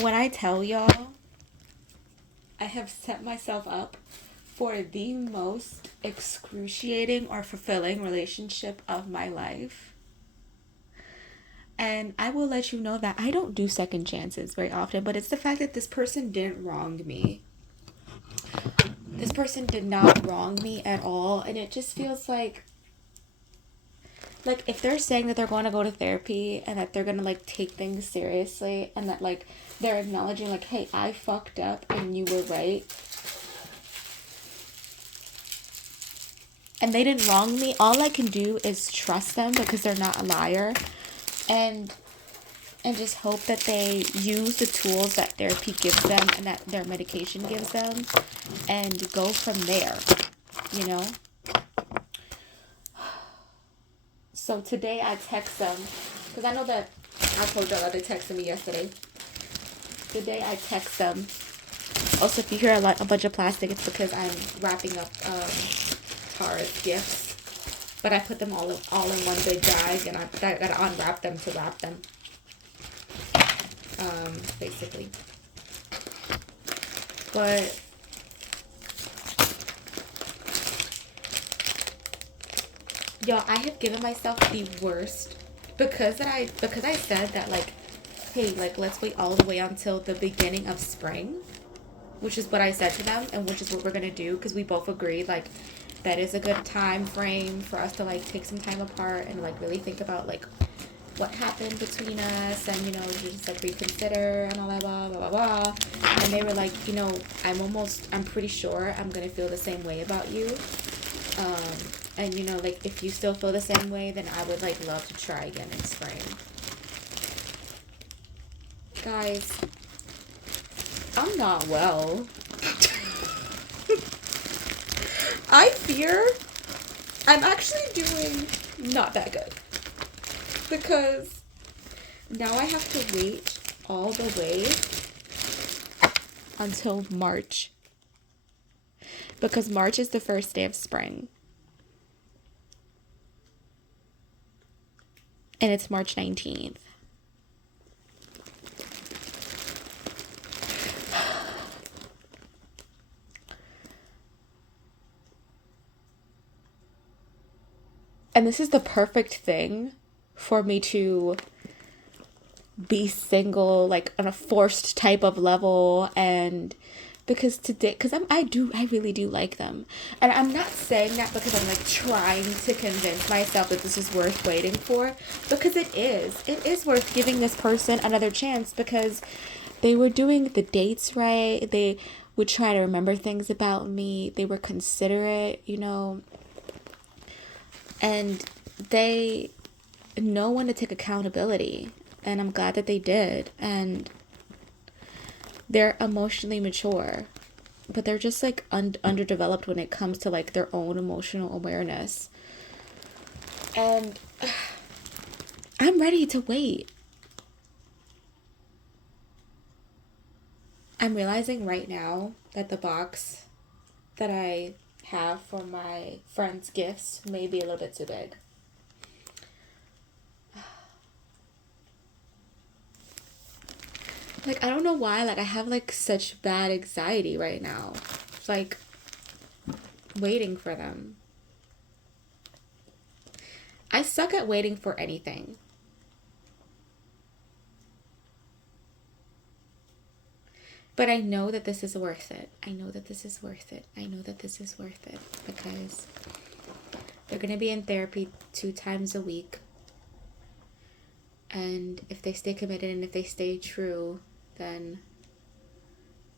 When I tell y'all, I have set myself up for the most excruciating or fulfilling relationship of my life. And I will let you know that I don't do second chances very often, but it's the fact that this person didn't wrong me. This person did not wrong me at all, and it just feels like if they're saying that they're going to go to therapy and that they're going to like take things seriously and that like they're acknowledging like, hey, I fucked up and you were right, and they didn't wrong me, all I can do is trust them because they're not a liar, and just hope that they use the tools that therapy gives them and that their medication gives them and go from there, you know? So today I text them because I know that I told y'all that they texted me yesterday. Today I text them. Also, if you hear a bunch of plastic, it's because I'm wrapping up Tara's gifts. But I put them all in one big bag, and I gotta unwrap them to wrap them. Basically. But yo, I have given myself the worst because I said that like, hey, like let's wait all the way until the beginning of spring, which is what I said to them, and which is what we're gonna do because we both agreed like that is a good time frame for us to like take some time apart and like really think about like what happened between us, and just like reconsider and all that blah blah blah blah. And they were like, I'm pretty sure I'm gonna feel the same way about you. And like if you still feel the same way, then I would like love to try again in spring. Guys, I'm not well. I fear I'm actually doing not that good. Because now I have to wait all the way until March. Because March is the first day of spring. And it's March 19th. And this is the perfect thing for me to be single, like on a forced type of level, and because I really do like them. And I'm not saying that because I'm like trying to convince myself that this is worth waiting for, because it is worth giving this person another chance because they were doing the dates right. They would try to remember things about me. They were considerate, and they know when to take accountability, and I'm glad that they did. And they're emotionally mature, but they're just like underdeveloped when it comes to like their own emotional awareness. And I'm ready to wait. I'm realizing right now that the box that I have for my friends' gifts may be a little bit too big. Like, I don't know why, like, I have, like, such bad anxiety right now. It's, like, waiting for them. I suck at waiting for anything. But I know that this is worth it. I know that this is worth it. I know that this is worth it. Because they're going to be in therapy 2 times a week. And if they stay committed and if they stay true, then,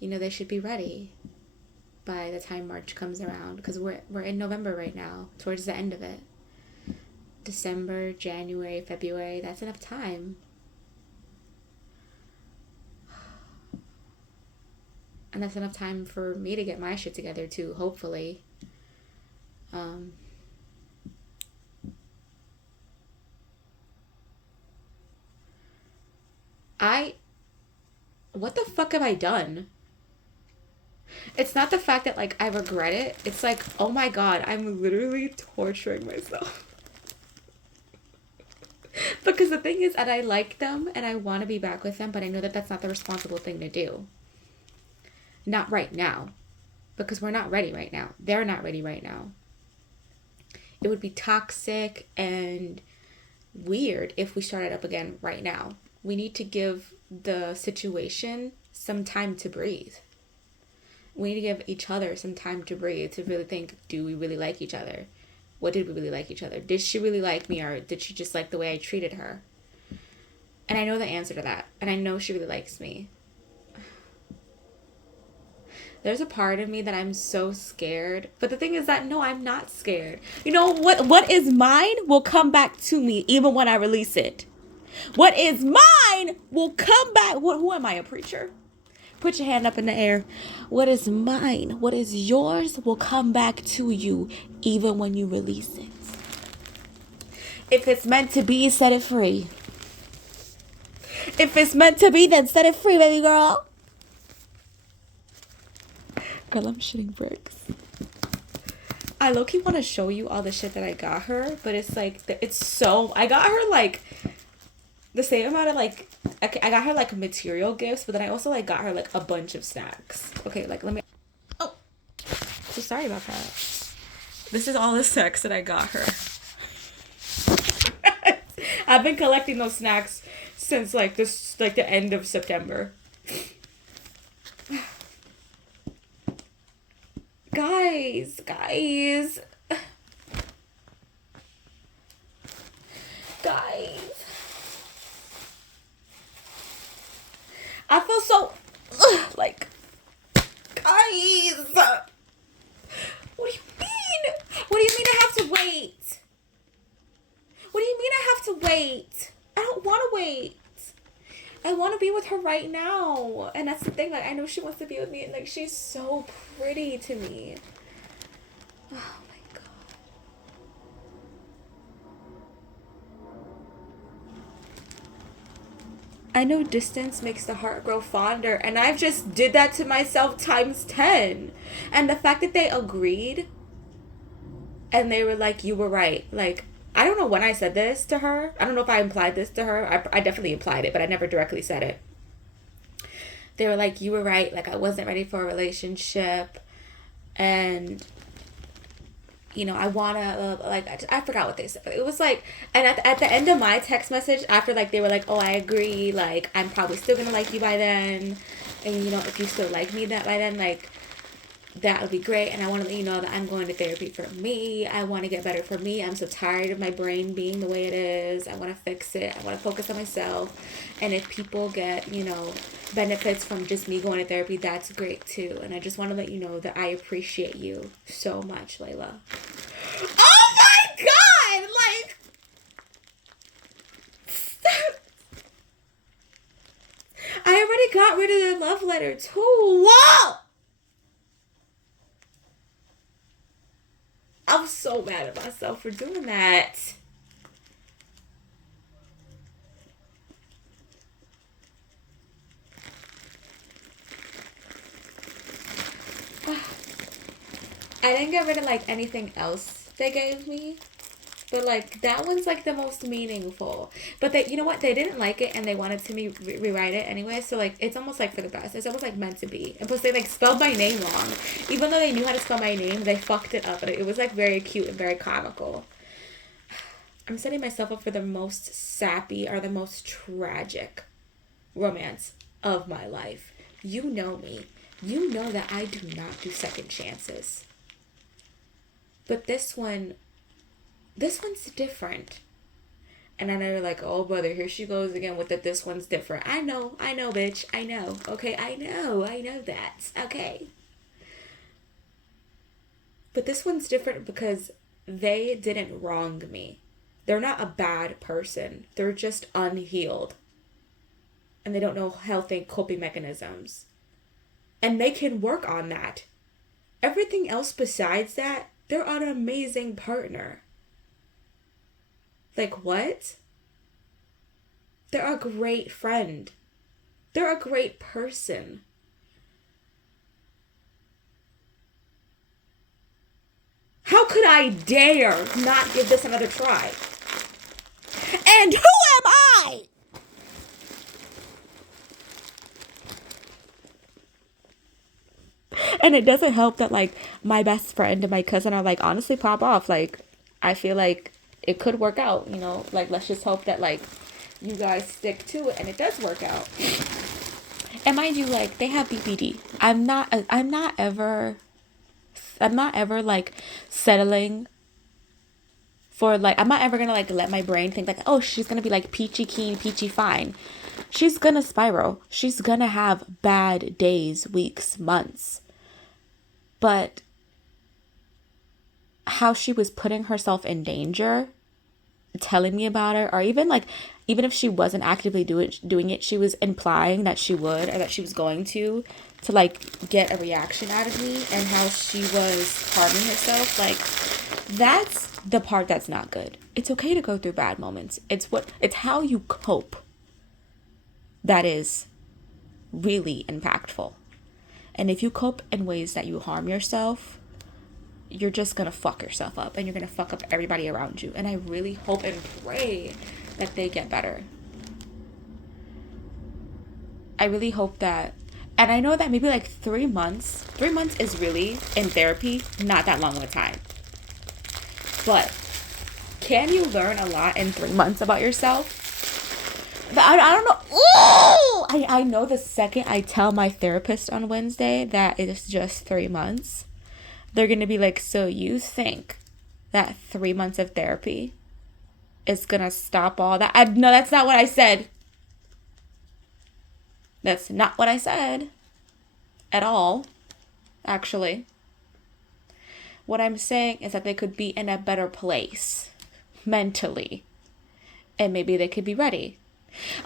they should be ready by the time March comes around. Because we're in November right now, towards the end of it. December, January, February, that's enough time. And that's enough time for me to get my shit together too, hopefully. What the fuck have I done? It's not the fact that, like, I regret it. It's like, oh my god, I'm literally torturing myself. Because the thing is, and I like them and I want to be back with them, but I know that that's not the responsible thing to do. Not right now. Because we're not ready right now. They're not ready right now. It would be toxic and weird if we started up again right now. We need to give the situation some time to breathe. We need to give each other some time to breathe, to really think, do we really like each other? What did we really like each other? Did she really like me, or did she just like the way I treated her? And I know the answer to that. And I know she really likes me. There's a part of me that I'm so scared. But the thing is that, no, I'm not scared. You know, what is mine will come back to me even when I release it. What is mine will come back. Who am I, a preacher? Put your hand up in the air. What is mine, what is yours will come back to you even when you release it. If it's meant to be, set it free. If it's meant to be, then set it free, baby girl. Girl, I'm shitting bricks. I low-key want to show you all the shit that I got her, but it's like, I got her like the same amount of like, I got her like material gifts, but then I also like got her like a bunch of snacks. Okay, like let me, oh, so sorry about that. This is all the snacks that I got her. I've been collecting those snacks since like the end of September. Guys. I feel so, like, guys. What do you mean? What do you mean I have to wait? What do you mean I have to wait? I don't want to wait. I want to be with her right now. And that's the thing. Like, I know she wants to be with me. And, like, she's so pretty to me. Oh, my God. I know distance makes the heart grow fonder. And I've just did that to myself times 10. And the fact that they agreed. And they were like, you were right. Like, I don't know when I said this to her. I don't know if I implied this to her. I definitely implied it, but I never directly said it. They were like, you were right. Like, I wasn't ready for a relationship. And, you know, I want to, like, I forgot what they said. It was like, and at the end of my text message, after, like, they were like, oh, I agree. Like, I'm probably still going to like you by then. And, you know, if you still like me that by then, like, that would be great. And I want to let you know that I'm going to therapy for me. I want to get better for me. I'm so tired of my brain being the way it is. I want to fix it. I want to focus on myself. And if people get, you know, benefits from just me going to therapy, that's great too. And I just want to let you know that I appreciate you so much, Layla. Oh my God! Like, I already got rid of the love letter too. Whoa! I'm so mad at myself for doing that. I didn't get rid of like anything else they gave me. But like that one's like the most meaningful. But they, you know what? They didn't like it and they wanted to rewrite it anyway. So like it's almost like for the best. It's almost like meant to be. And plus they like spelled my name wrong. Even though they knew how to spell my name, they fucked it up. But it was like very cute and very comical. I'm setting myself up for the most sappy or the most tragic romance of my life. You know me. You know that I do not do second chances. But this one's different. And I know you're like, oh, brother, here she goes again with that this one's different. I know, bitch. I know. Okay, I know that. Okay. But this one's different because they didn't wrong me. They're not a bad person. They're just unhealed. And they don't know healthy coping mechanisms. And they can work on that. Everything else besides that, they're an amazing partner. Like, what? They're a great friend. They're a great person. How could I dare not give this another try? And who am I? And it doesn't help that like my best friend and my cousin are like, honestly, pop off. Like, I feel like it could work out, you know? Like, let's just hope that like you guys stick to it and it does work out. And mind you, like, they have BPD. I'm not ever like settling for like, I'm not ever gonna like let my brain think like, oh, she's gonna be like peachy keen, peachy fine. She's gonna spiral. She's gonna have bad days, weeks, months. But how she was putting herself in danger, telling me about it, or even like, even if she wasn't actively doing it, she was implying that she would or that she was going to like get a reaction out of me, and how she was harming herself. Like, that's the part that's not good. It's okay to go through bad moments. It's how you cope that is really impactful. And if you cope in ways that you harm yourself, you're just gonna fuck yourself up, and you're gonna fuck up everybody around you. And I really hope and pray that they get better. I really hope that, and I know that maybe like 3 months is really, in therapy, not that long of a time. But can you learn a lot in 3 months about yourself? I don't know. Ooh! I know the second I tell my therapist on Wednesday that it's just 3 months, they're going to be like, so you think that 3 months of therapy is going to stop all that? No, that's not what I said. That's not what I said at all, actually. What I'm saying is that they could be in a better place mentally, and maybe they could be ready.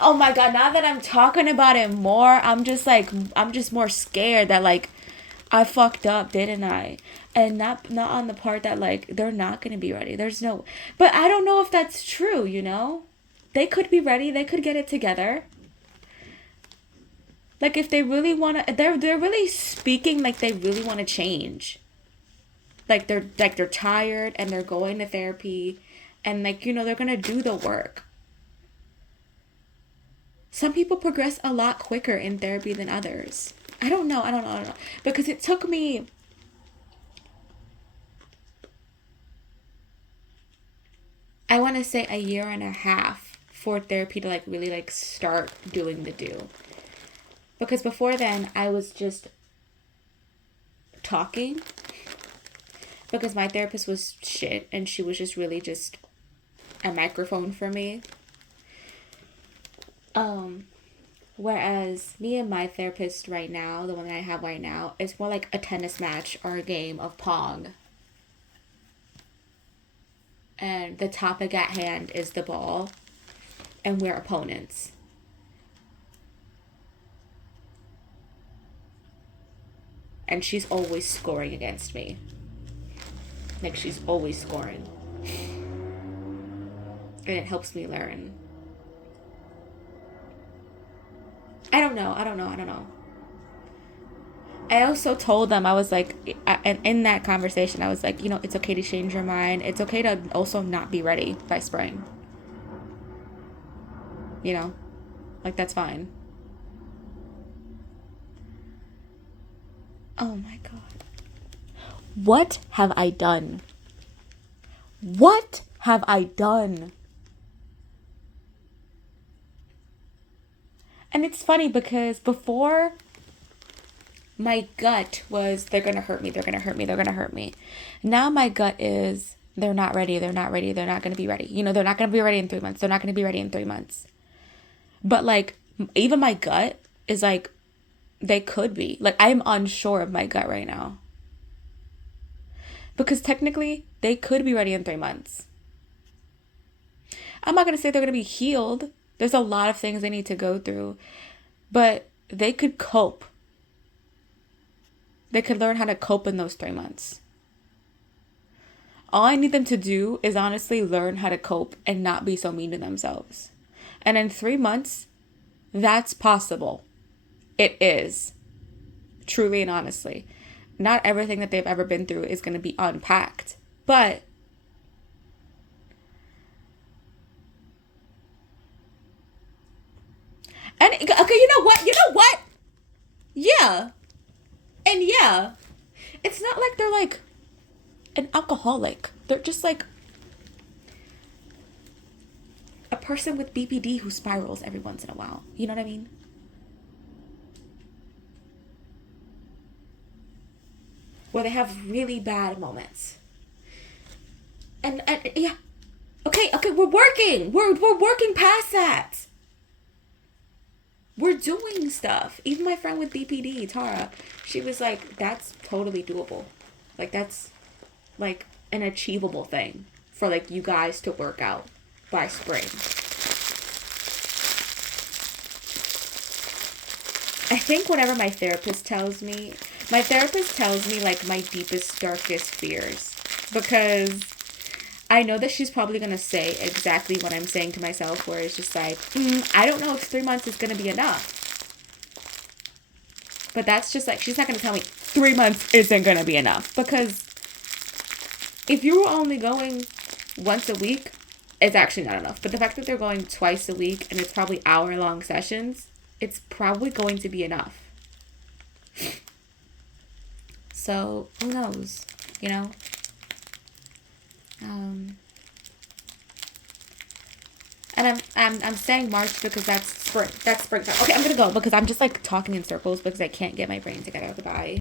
Oh my God, now that I'm talking about it more, I'm just more scared that like I fucked up, didn't I? And not on the part that like they're not going to be ready. But I don't know if that's true, you know? They could be ready, they could get it together. Like, if they really want to, they're really speaking like they really want to change. Like they're tired and they're going to therapy, and like, you know, they're going to do the work. Some people progress a lot quicker in therapy than others. I don't know. Because it took me, I want to say, a year and a half for therapy to like really like start doing the do. Because before then, I was just talking. Because my therapist was shit, and she was just really just a microphone for me. Whereas me and my therapist right now, the one that I have right now, is more like a tennis match or a game of Pong. And the topic at hand is the ball, and we're opponents. And she's always scoring against me. Like, she's always scoring. And it helps me learn. I don't know. I also told them, I was like, and in that conversation, I was like, you know, it's okay to change your mind. It's okay to also not be ready by spring. You know? Like, that's fine. Oh my God. What have I done? What have I done? And it's funny because before, my gut was, they're going to hurt me. Now my gut is, they're not ready. They're not going to be ready. You know, they're not going to be ready in 3 months. They're not going to be ready in 3 months. But like, even my gut is like, they could be. Like, I'm unsure of my gut right now. Because technically, they could be ready in 3 months. I'm not going to say they're going to be healed. There's a lot of things they need to go through. But they could cope. They could learn how to cope in those 3 months. All I need them to do is honestly learn how to cope and not be so mean to themselves. And in 3 months, that's possible. It is. Truly and honestly. Not everything that they've ever been through is going to be unpacked. But And okay, you know what? You know what? Yeah. And yeah. It's not like they're like an alcoholic. They're just like a person with BPD who spirals every once in a while. You know what I mean? Where they have really bad moments. And yeah. Okay, we're working. We're working past that. We're doing stuff. Even my friend with BPD, Tara, she was like, that's totally doable. Like, that's like an achievable thing for like you guys to work out by spring. I think whatever my therapist tells me like my deepest, darkest fears. Because I know that she's probably going to say exactly what I'm saying to myself, where it's just like, I don't know if 3 months is going to be enough. But that's just like, she's not going to tell me 3 months isn't going to be enough. Because if you were only going once a week, it's actually not enough. But the fact that they're going twice a week and it's probably hour-long sessions, it's probably going to be enough. So, who knows? You know? And I'm saying March because that's spring. That's springtime. Okay, I'm gonna go because I'm just like talking in circles because I can't get my brain together. Goodbye.